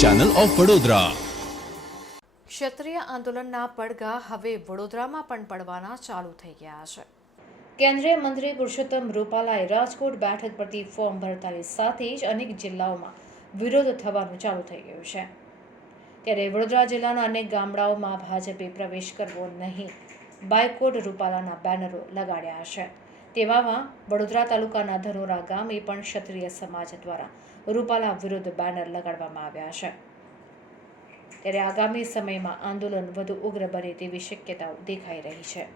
Channel of Vadodara ક્ષત્રિય આંદોલનના પડઘા હવે વડોદરામાં પણ પડવાના ચાલુ થઈ ગયા છે. કેન્દ્રીય મંત્રી પુરુષોત્તમ રૂપાલાએ રાજકોટ બેઠક પરથી ફોર્મ ભરતાની સાથે જ અનેક જિલ્લાઓમાં વિરોધ થવાનું ચાલુ થઈ ગયું છે. ત્યારે વડોદરા જિલ્લાના અનેક ગામડાઓમાં ભાજપે પ્રવેશ કરવો નહીં. બાયકોટ રૂપાલાના બેનરો લગાડ્યા છે. તેવામાં વડોદરા તાલુકાના ધરોરા ગામે પણ ક્ષત્રિય સમાજ દ્વારા રૂપાલા વિરુદ્ધ બેનર લગાડવામાં આવ્યા છે. ત્યારે આગામી સમયમાં આંદોલન વધુ ઉગ્ર બને તેવી શક્યતાઓ દેખાઈ રહી છે.